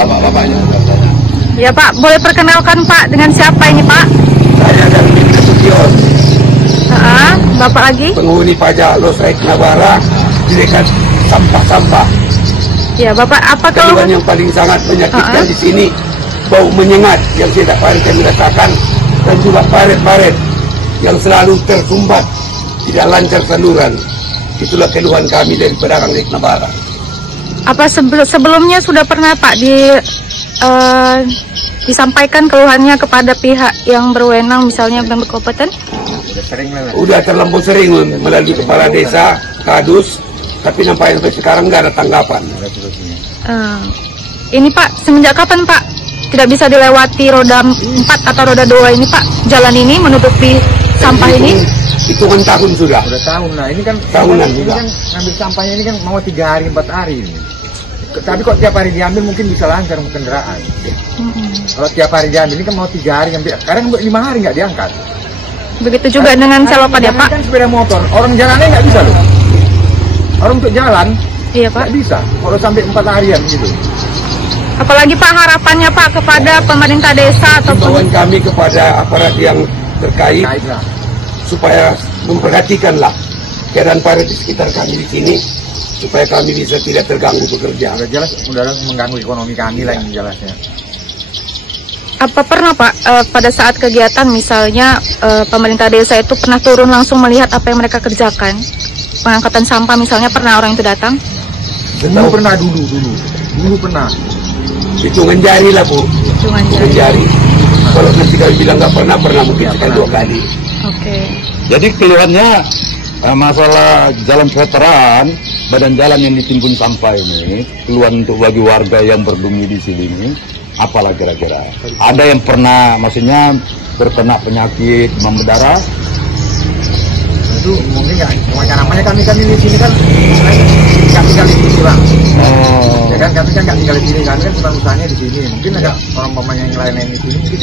bapak-bapaknya biasanya. Ya Pak, boleh perkenalkan Pak dengan siapa ini Pak? Saya dari Nasution. Bapak lagi? Penghuni pajak Los Nabara di dekat sampah-sampah. Ya Bapak, apa keluhan yang paling sangat menyakitkan di sini? Bau menyengat yang tidak parit yang dirasakan, dan juga parit-parit yang selalu tersumbat, tidak lancar saluran. Itulah keluhan kami dari pedagang Lek Nabara. Apa sebelumnya sudah pernah Pak disampaikan keluhannya kepada pihak yang berwenang, misalnya yang berkompeten? Udah terlampau sering melalui kepala desa, kadus, tapi nampaknya sampai sekarang nggak ada tanggapan. Ini Pak, semenjak kapan Pak tidak bisa dilewati roda 4 atau roda 2 ini Pak? Jalan ini menutupi sampah ini? Hitungan tahun sudah. Udah tahun, nah ini kan tahunan ini kan ngambil sampahnya ini kan mau 3 hari 4 hari ini. Tapi kok tiap hari diambil mungkin bisa lancar kendaraan. Kalau tiap hari diambil ini kan mau 3 hari ngambil, kadang 5 hari nggak diangkat. Begitu juga dengan selokan ya Pak? Kan sepeda motor, orang jalannya nggak bisa loh. Orang untuk jalan, iya Pak, nggak bisa. Kalau sampai 4 harian gitu. Apalagi Pak harapannya Pak kepada pemerintah desa atau himbauan kami kepada aparat yang terkait supaya memperhatikanlah keadaan parit di sekitar kami di sini supaya kami bisa tidak terganggu bekerja. Udah jelas, udah mengganggu ekonomi kami lah ini jelasnya. Apa pernah Pak pada saat kegiatan misalnya pemerintah desa itu pernah turun langsung melihat apa yang mereka kerjakan? Pengangkatan sampah misalnya pernah orang itu datang? Dulu pernah, dulu pernah. Hitungan jari lah Bu. Hitungan jari. Kalau nanti kami bilang nggak pernah mungkin sekali 2 kali. Oke. Jadi keluhannya masalah jalan veteran, badan jalan yang ditimbun sampah ini, keluhan untuk bagi warga yang berdumi di sini, apalah kira-kira? Ada yang pernah, maksudnya terkena penyakit demam berdarah? Itu mungkin nggak, namanya kami di sini kan nggak tinggal di sini Bang. Ya kan kami kan nggak tinggal di sini, kami kan cuma usahanya di sini. Mungkin ada orang yang lain di sini mungkin,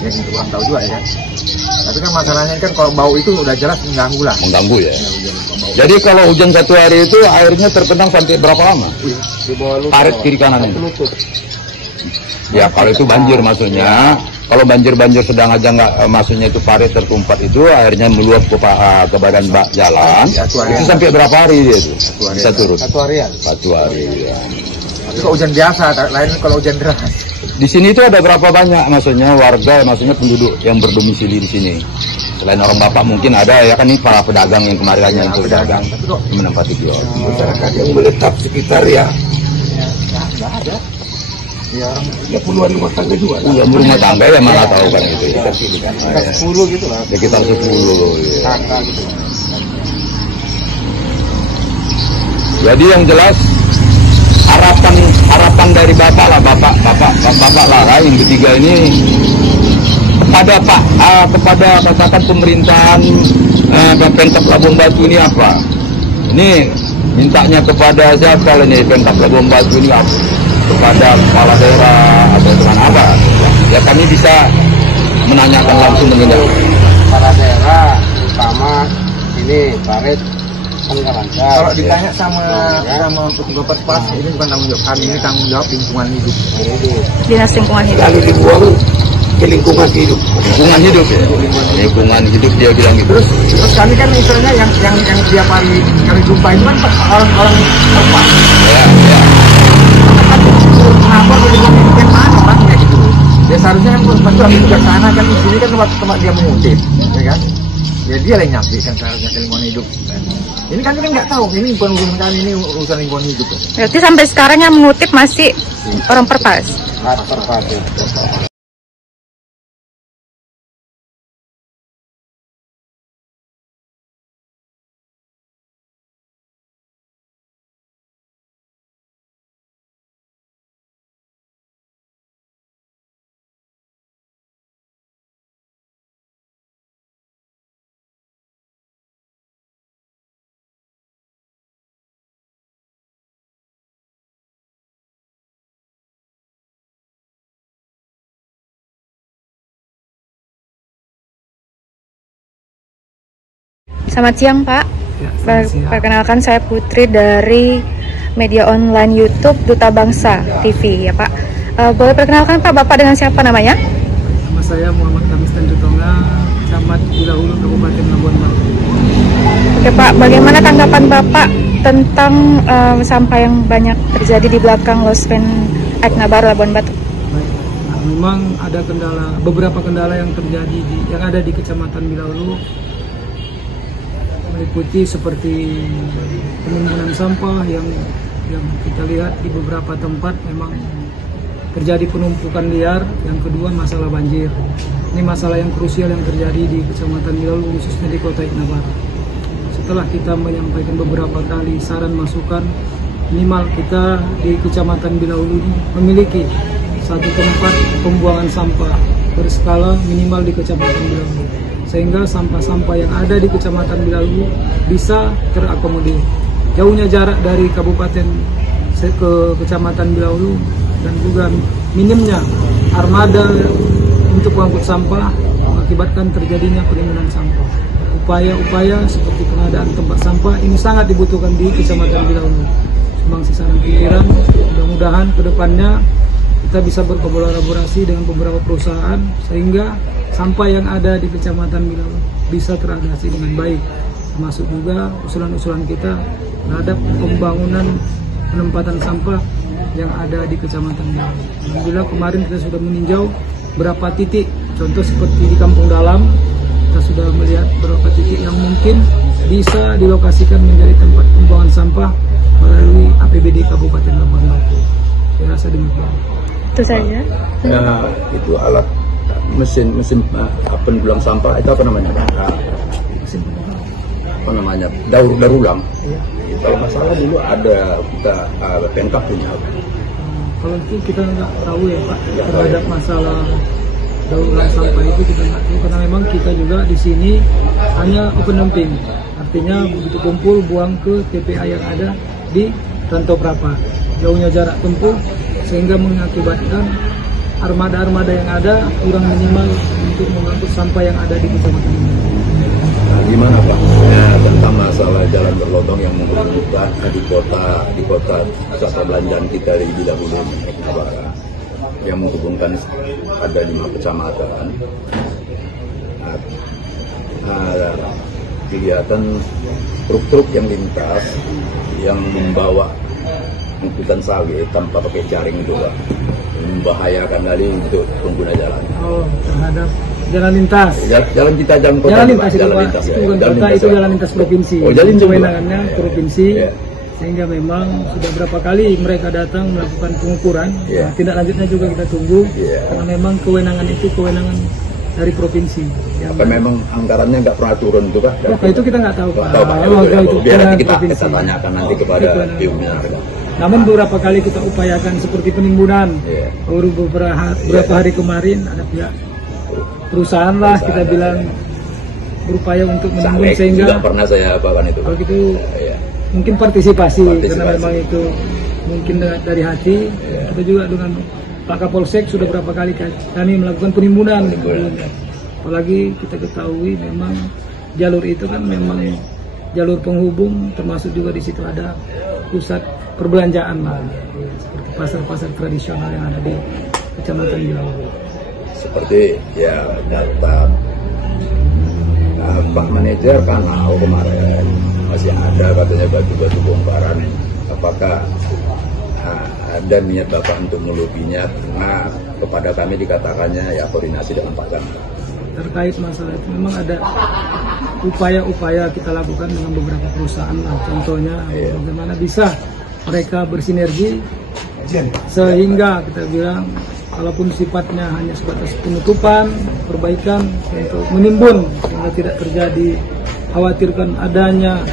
ya itu kurang tahu juga ya kan. Tapi kan masalahnya kan kalau bau itu udah jelas mengganggu lah. Mengganggu ya. Jadi kalau hujan 1 hari itu airnya tergenang sampai berapa lama? Parit kiri kanan ini. Ya kalau itu banjir maksudnya. Kalau banjir sedang aja nggak, maksudnya itu parit tertumpat itu airnya meluap ke badan jalan. Itu sampai berapa hari dia itu? Bisa turun? 1 harian. 1 hari. Ya. Tapi kalau hujan biasa, lain kalau hujan deras. Di sini itu ada berapa banyak maksudnya warga, maksudnya penduduk yang berdomisili di sini? Selain orang bapak mungkin ada ya kan ini para pedagang yang kemarin yang pedagang menempati kios. Masyarakat yang menetap sekitar ya. Nggak ada. Ya puluhan rumah tangga juga. Iya, rumah tangga ya mana tahu kan itu ya. Sekitar 10 gitu lah. Sekitar 10 ya. Tangga gitu. Jadi yang jelas harapan dari bapak lah yang bertiga ini kepada kepada katakan pemerintahan Pemkab Labuan Batu ini apa? Ini mintanya kepada siapa ini Pemkab Labuan Batu ini apa? Kepada kepala daerah atau dengan apa? Ya kami bisa menanyakan langsung dengan Kepala daerah terutama ini parit kan nggak lancar. Kalau ditanya sama petugas Perspas ini bukan tanggung jawab kami, ini tanggung jawab lingkungan hidup. Dinas lingkungan hidup. Lalu dibuang ke lingkungan hidup. Lingkungan hidup ya. Lingkungan hidup dia bilang gitu. Terus kami kan misalnya yang tiap hari kami jumpa itu kan orang-orang Perspas. Ya. Kenapa lingkungan hidup yang mana Bang kayak gitu? Ya seharusnya kan Perspas itu ambil tugas sana kan di sini kan tempat dia mengutip, ya kan? Ya dia yang nyampaikan seharusnya ke lingkungan hidup. Ini kan kita nggak tahu, ini bukan urusan kami, ini urusan lingkungan hidup. Berarti sampai sekarang yang mengutip masih orang Perpas? Perpas. Selamat siang Pak. Perkenalkan saya Putri dari media online YouTube Duta Bangsa TV ya Pak. Boleh perkenalkan Pak, Bapak dengan siapa namanya? Nama saya Muhammad Kamis Tanjutonga, Camat Bilahulu, Kabupaten Labuan Batu. Oke Pak, bagaimana tanggapan Bapak tentang sampah yang banyak terjadi di belakang Lospen Eknabar Labuan Batu? Baik. Nah, memang ada beberapa kendala yang terjadi yang ada di Kecamatan Bilahulu, meliputi seperti penimbunan sampah yang kita lihat di beberapa tempat memang terjadi penumpukan liar. Yang kedua, masalah banjir. Ini masalah yang krusial yang terjadi di Kecamatan Bilahulu, khususnya di Kota Eknabar. Setelah kita menyampaikan beberapa kali saran masukan, minimal kita di Kecamatan Bilahulu ini memiliki satu tempat pembuangan sampah berskala minimal di Kecamatan Bilahulu, sehingga sampah-sampah yang ada di Kecamatan Bilahulu bisa terakomodir. Jauhnya jarak dari kabupaten ke Kecamatan Bilahulu dan juga minimnya armada untuk mengangkut sampah mengakibatkan terjadinya penimbunan sampah. Upaya-upaya seperti pengadaan tempat sampah ini sangat dibutuhkan di Kecamatan Bilahulu. Memang saran pikiran, mudah-mudahan ke depannya kita bisa berkolaborasi dengan beberapa perusahaan sehingga sampah yang ada di Kecamatan Bilahulu bisa teratasi dengan baik. Termasuk juga usulan-usulan kita terhadap pembangunan penempatan sampah yang ada di Kecamatan Bilahulu. Alhamdulillah kemarin kita sudah meninjau berapa titik, contoh seperti di Kampung Dalam, kita sudah melihat beberapa titik yang mungkin bisa dilokasikan menjadi tempat pembuangan sampah melalui APBD Kabupaten Labuan Batu. Saya rasa demikian. Itu saja. Ya, itu alat mesin pendulang sampah itu apa namanya? Apa namanya? Daur ulang. Ya. Kalau masalah dulu ada kita Pemkab punya. Kalau itu kita nggak tahu ya Pak terhadap masalah daur ulang sampah itu kita nggak tahu karena memang kita juga di sini hanya open dumping, artinya begitu kumpul buang ke TPA yang ada di Rantau Prapa. Jauhnya jarak tempuh sehingga mengakibatkan armada-armada yang ada kurang minimal untuk mengangkut sampah yang ada di kecamatan ini. Nah, gimana Pak? Ya, tentang masalah jalan berlobang yang menghubungkan di kota pusat perbelanjaan kita di Bilahulu Eknabar yang menghubungkan ada 5 kecamatan. Kelihatan truk-truk yang lintas yang membawa angkutan sawit tanpa pakai jaring itu Pak, membahayakan kali untuk pengguna jalan. Oh, terhadap jalan lintas. Jalan kita jalan kota. Jalan lintas itu jalan Pak, lintas, itu ya. bukan Jalan kota, lintas, itu ya. jalan lintas provinsi. Oh, jalan lintas. Kewenangannya provinsi. Ya. Sehingga memang sudah berapa kali mereka datang melakukan pengukuran. Ya. Nah, tindak lanjutnya juga kita tunggu. Ya. Karena memang kewenangan itu kewenangan dari provinsi. Apa memang anggarannya nggak pernah turun itu Pak? Wah, itu kita nggak tahu Pak. Nggak tahu Pak. Oh, Ya, itu biar nanti kewenangan kita tanyakan nanti kepada pihaknya. Namun beberapa kali kita upayakan seperti penimbunan. Ya. Baru beberapa hari kemarin ada pihak perusahaan lah kita bilang berupaya untuk menimbun Saleh sehingga juga pernah saya apakan itu. kalau gitu Ya. mungkin partisipasi karena memang itu mungkin dari hati. Kita juga dengan Pak Kapolsek sudah berapa kali kami melakukan penimbunan. Apalagi kita ketahui memang jalur itu kan memang jalur penghubung, termasuk juga di situ ada pusat perbelanjaan lah, seperti pasar-pasar tradisional yang ada di Kecamatan Bilahulu. Seperti ya data Pak Manajer Pak Nau kemarin masih ada katanya batu-batu bongkaran. Apakah ada niat Bapak untuk melobinya? Nah, kepada kami dikatakannya ya koordinasi dengan Pak Camat. Terkait masalah itu memang ada upaya-upaya kita lakukan dengan beberapa perusahaan lah. Contohnya bagaimana bisa mereka bersinergi sehingga kita bilang walaupun sifatnya hanya sebatas penutupan, perbaikan untuk menimbun sehingga tidak terjadi khawatirkan adanya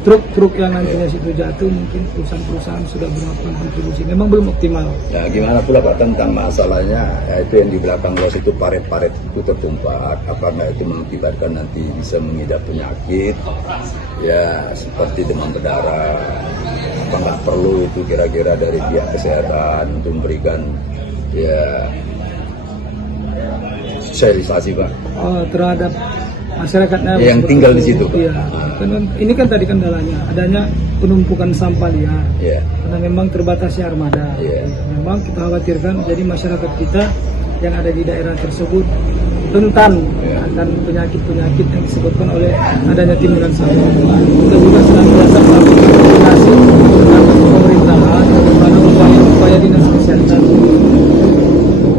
truk-truk yang nantinya situ jatuh, mungkin perusahaan-perusahaan sudah melakukan kontribusi. Memang belum optimal. Ya gimana pula Pak tentang masalahnya itu yang di belakang los itu paret-paret itu tertumpah. Apakah itu mengakibatkan nanti bisa mengidap penyakit ya seperti demam berdarah? Apa nggak perlu itu kira-kira dari pihak kesehatan untuk memberikan ya sosialisasi Pak? Terhadap masyarakatnya yang tinggal di situ, Pak. Iya. Karena ini kan tadi kendalanya adanya penumpukan sampah liar. Iya. Karena memang terbatasnya armada. Iya. Memang kita khawatirkan jadi masyarakat kita yang ada di daerah tersebut rentan akan penyakit-penyakit yang disebutkan oleh adanya timbunan sampah. Kita juga senantiasa melakukan koordinasi dengan pemerintahan bagaimana upaya-upaya dinas kesehatan.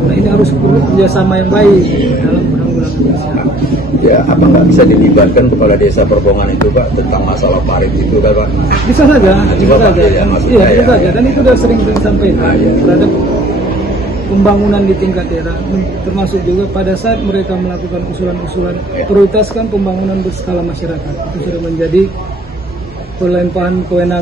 Nah, ini harus perlu kerjasama yang baik dalam penanggulangan kesehatan. Ya, apa nggak bisa dilibatkan kepala desa Perbongan itu, Pak, tentang masalah parit itu, kan, Pak? Bisa saja, bisa Pak, saja. ya, maksudnya Iya, bisa ya. saja. Dan itu sudah sering disampaikan iya. terhadap pembangunan di tingkat daerah, termasuk juga pada saat mereka melakukan usulan-usulan prioritaskan pembangunan berskala masyarakat. Itu sudah menjadi pelimpahan kewenangan